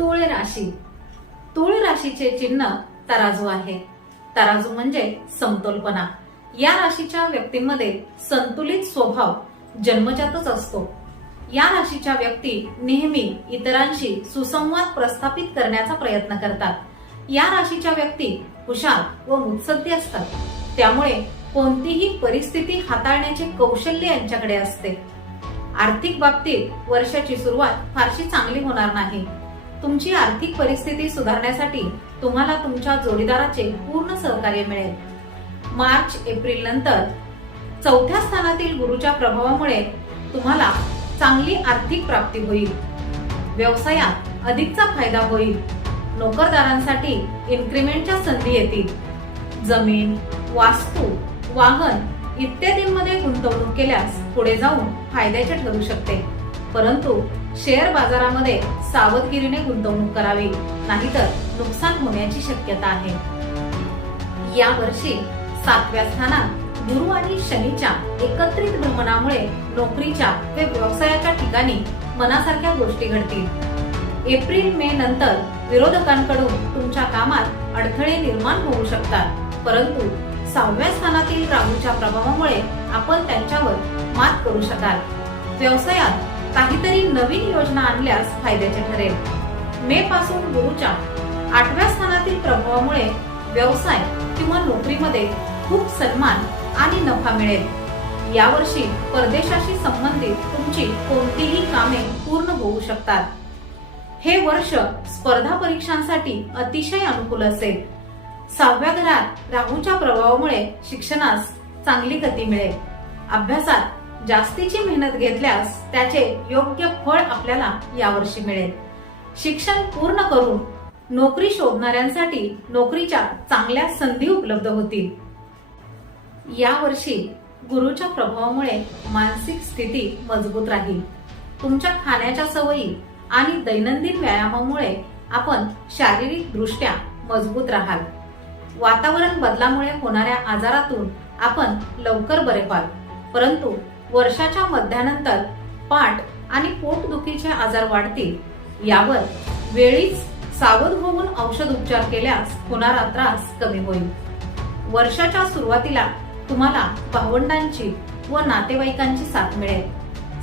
तुळ राशी. तुळ राशीचे चिन्ह तराजू आहे. तराजू म्हणजे समतोलपणा. या राशीच्या व्यक्तींमध्ये संतुलित स्वभाव जन्मजातच असतो. या राशीच्या व्यक्ती नेहमी इतरांशी सुसंवाद प्रस्थापित करण्याचा प्रयत्न करतात. या राशीच्या व्यक्ती हुशार व मुत्सद्दी असतात. त्यामुळे कोणतीही परिस्थिती हाताळण्याचे कौशल्य यांच्याकडे असते. आर्थिक बाबतीत वर्षाची सुरुवात फारशी चांगली होणार नाही. तुमची आर्थिक परिस्थिती सुधारण्यासाठी तुम्हाला तुमच्या जोडीदाराचे पूर्ण सहकार्य मिळेल. मार्च एप्रिल नंतर चौथ्या स्थानातील गुरुच्या प्रभावामुळे तुम्हाला चांगली आर्थिक प्राप्ती होईल. व्यवसायात अधिकचा फायदा होईल. नोकरदारांसाठी इन्क्रिमेंटच्या संधी येतील. जमीन वास्तू वाहन इत्यादींमध्ये गुंतवणूक केल्यास पुढे जाऊन फायद्याचे ठरू शकते. परंतु शेअर बाजारामध्ये सावधगिरीने गुंतवणूक करावी नाहीतर नुकसान होण्याची शक्यता आहे. या वर्षी सातव्या स्थानात गुरु आणि शनीच्या एकत्रित भ्रमणामुळे नोकरीच्या व व्यवसायाच्या ठिकाणी मनासारख्या गोष्टी घडतील. एप्रिल मे नंतर विरोधकांकडून तुमच्या कामात अडथळे निर्माण होऊ शकतात परंतु सहाव्या स्थानातील राहूच्या प्रभावामुळे आपण त्यांच्यावर मात करू शकाल. व्यवसायात काहीतरी नवीन योजना आणल्यास फायद्याचे ठरेल. मे पासून गुरुच्या आठव्या स्थानातील प्रभावामुळे व्यवसाय किंवा नोकरीमध्ये खूप सन्मान आणि नफा मिळेल. यावर्षी परदेशाशी संबंधित तुमची कोणतीही कामे पूर्ण होऊ शकतात. हे वर्ष स्पर्धा परीक्षांसाठी अतिशय अनुकूल असेल. सहाव्या घरात राहूच्या प्रभावामुळे शिक्षणास चांगली गती मिळेल. अभ्यासात जास्तीची मेहनत घेतल्यास त्याचे योग्य फळ आपल्याला यावर्षी मिळेल. शिक्षण पूर्ण करून नोकरी शोधणाऱ्यांसाठी नोकरीच्या चांगल्या संधी उपलब्ध होतील. यावर्षी गुरुच्या प्रभावामुळे मानसिक स्थिती मजबूत राहील. तुमच्या खाण्याच्या सवयी आणि दैनंदिन व्यायामामुळे आपण शारीरिक दृष्ट्या मजबूत राहाल. वातावरण बदलामुळे होणाऱ्या आजारातून आपण लवकर बरे व्हाल. परंतु वर्षाच्या मध्यानंतर पाठ आणि पोटदुखीचे आजार वाढतील. यावर वेळीच सावध होऊन औषध उपचार केल्यास होणारा त्रास कमी होईल. वर्षाच्या सुरुवातीला तुम्हाला भावंडांची व नातेवाईकांची साथ मिळेल.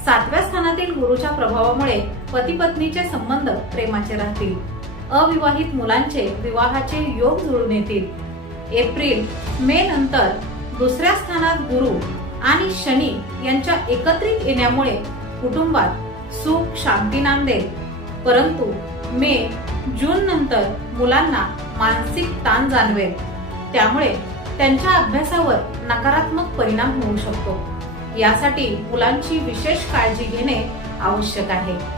सातव्या स्थानातील गुरुच्या प्रभावामुळे पती पत्नीचे संबंध प्रेमाचे राहतील. अविवाहित मुलांचे विवाहाचे योग जुळून येतील. एप्रिल मे नंतर दुसऱ्या स्थानात गुरु आणि शनी यांच्या एकत्रित येण्यामुळे कुटुंबात सुख शांती नांदेल. परंतु मे जून नंतर मुलांना मानसिक ताण जाणवेल. त्यामुळे त्यांच्या अभ्यासावर नकारात्मक परिणाम होऊ शकतो. यासाठी मुलांची विशेष काळजी घेणे आवश्यक आहे.